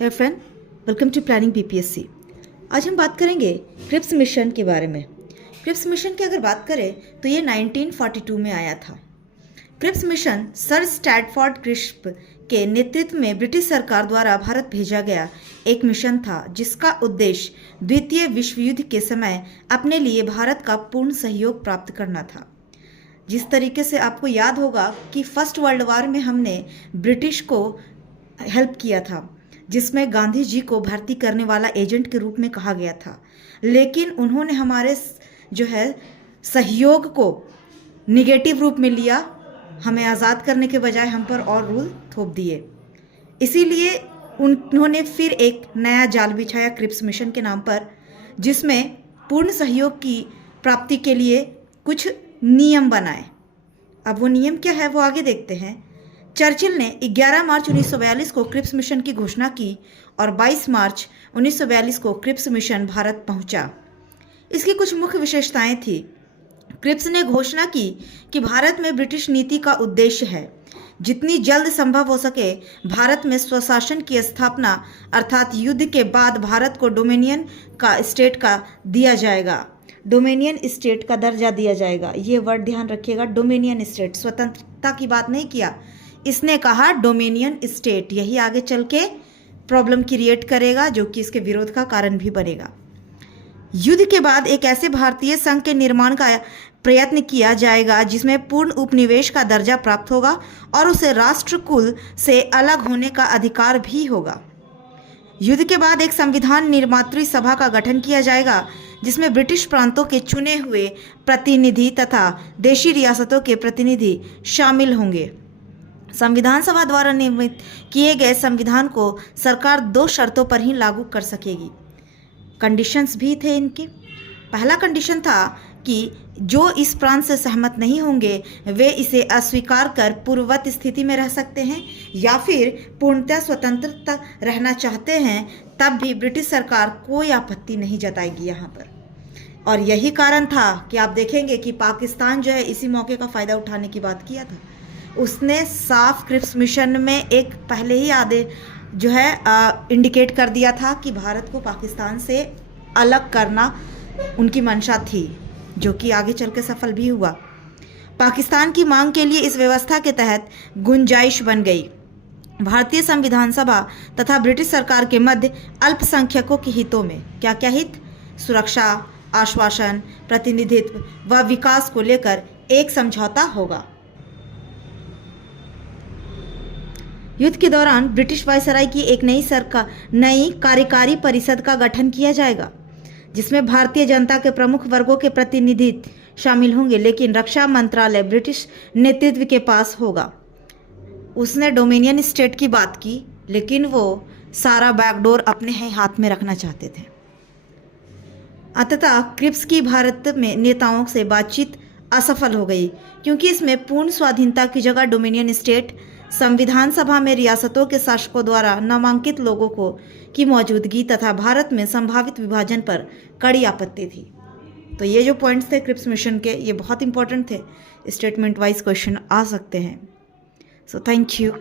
Hello friend, welcome to planning PPSC. आज हम बात करेंगे क्रिप्स मिशन के बारे में। क्रिप्स मिशन की अगर बात करें तो ये 1942 में आया था। Cripps mission sir Stafford Cripps के नेतृत्व में ब्रिटिश सरकार द्वारा भारत भेजा गया एक मिशन था, जिसका उद्देश्य द्वितीय विश्व युद्ध के समय अपने लिए भारत का पूर्ण सहयोग प्राप्त करना था। जिस तरीके से आपको याद होगा कि फर्स्ट वर्ल्ड वॉर में हमने ब्रिटिश को हेल्प किया था, जिसमें गांधी जी को भर्ती करने वाला एजेंट के रूप में कहा गया था, लेकिन उन्होंने हमारे जो है सहयोग को निगेटिव रूप में लिया। हमें आज़ाद करने के बजाय हम पर और रूल थोप दिए। इसीलिए उन्होंने फिर एक नया जाल बिछाया क्रिप्स मिशन के नाम पर, जिसमें पूर्ण सहयोग की प्राप्ति के लिए कुछ नियम बनाए। अब वो नियम क्या है वो आगे देखते हैं। चर्चिल ने 11 मार्च 1942 को क्रिप्स मिशन की घोषणा की और 22 मार्च 1942 को क्रिप्स मिशन भारत पहुंचा। इसकी कुछ मुख्य विशेषताएं थी। क्रिप्स ने घोषणा की कि भारत में ब्रिटिश नीति का उद्देश्य है जितनी जल्द संभव हो सके भारत में स्वशासन की स्थापना, अर्थात युद्ध के बाद भारत को डोमिनियन का स्टेट का दिया जाएगा, डोमिनियन स्टेट का दर्जा दिया जाएगा। ये वर्ड ध्यान रखिएगा, डोमिनियन स्टेट। स्वतंत्रता की बात नहीं किया, इसने कहा डोमिनियन स्टेट। यही आगे चल के प्रॉब्लम क्रिएट करेगा, जो कि इसके विरोध का कारण भी बनेगा। युद्ध के बाद एक ऐसे भारतीय संघ के निर्माण का प्रयत्न किया जाएगा जिसमें पूर्ण उपनिवेश का दर्जा प्राप्त होगा और उसे राष्ट्रकुल से अलग होने का अधिकार भी होगा। युद्ध के बाद एक संविधान निर्मात्री सभा का गठन किया जाएगा, जिसमें ब्रिटिश प्रांतों के चुने हुए प्रतिनिधि तथा देशी रियासतों के प्रतिनिधि शामिल होंगे। संविधान सभा द्वारा निर्मित किए गए संविधान को सरकार 2 शर्तों पर ही लागू कर सकेगी। कंडीशंस भी थे इनके। पहला कंडीशन था कि जो इस प्रांत से सहमत नहीं होंगे वे इसे अस्वीकार कर पूर्ववत स्थिति में रह सकते हैं, या फिर पूर्णतः स्वतंत्रता रहना चाहते हैं, तब भी ब्रिटिश सरकार कोई आपत्ति नहीं जताएगी यहाँ पर। और यही कारण था कि आप देखेंगे कि पाकिस्तान जो है इसी मौके का फ़ायदा उठाने की बात किया था। उसने साफ क्रिप्स मिशन में एक पहले ही आदेश जो है इंडिकेट कर दिया था कि भारत को पाकिस्तान से अलग करना उनकी मंशा थी, जो कि आगे चल के सफल भी हुआ। पाकिस्तान की मांग के लिए इस व्यवस्था के तहत गुंजाइश बन गई। भारतीय संविधान सभा तथा ब्रिटिश सरकार के मध्य अल्पसंख्यकों के हितों में क्या क्या हित, सुरक्षा, आश्वासन, प्रतिनिधित्व व विकास को लेकर एक समझौता होगा। युद्ध के दौरान ब्रिटिश वायसराय की एक नई कार्यकारी परिषद का गठन किया जाएगा, जिसमें भारतीय जनता के प्रमुख वर्गों के प्रतिनिधि शामिल होंगे, लेकिन रक्षा मंत्रालय ब्रिटिश नेतृत्व के पास होगा। उसने डोमिनियन स्टेट की बात की, लेकिन वो सारा बैकडोर अपने ही हाथ में रखना चाहते थे। अंततः क्रिप्स की भारत में नेताओं से बातचीत असफल हो गई, क्योंकि इसमें पूर्ण स्वाधीनता की जगह डोमिनियन स्टेट, संविधान सभा में रियासतों के शासकों द्वारा नामांकित लोगों को की मौजूदगी तथा भारत में संभावित विभाजन पर कड़ी आपत्ति थी। तो ये जो पॉइंट्स थे क्रिप्स मिशन के, ये बहुत इंपॉर्टेंट थे। स्टेटमेंट वाइज क्वेश्चन आ सकते हैं। So thank you.